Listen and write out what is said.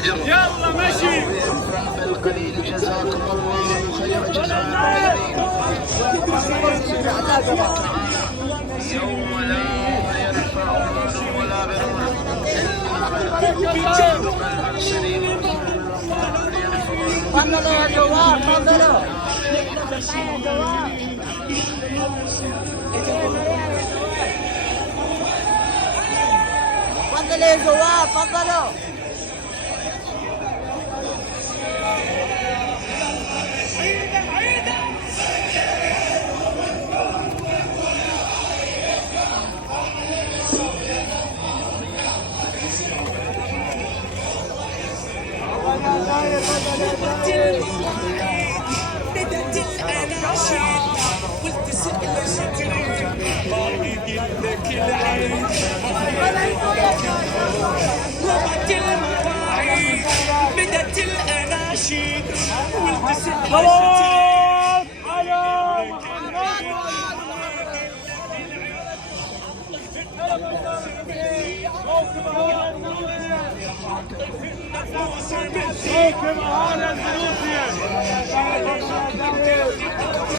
الاجر. يلا مشي. بالقليل جزاكم الله خير جزاء. يوم لا ينفع مال ولا بنون الا من المرسلين. تفضلوا يا جوار، تفضلوا. تفضلوا يا جوار، تفضلوا. بدت الاناشيد والتسأل شتريد ما يقول لك العين وقت المواعيد. بدت الاناشيد والتسأل شتريد. موكب على الفلوس.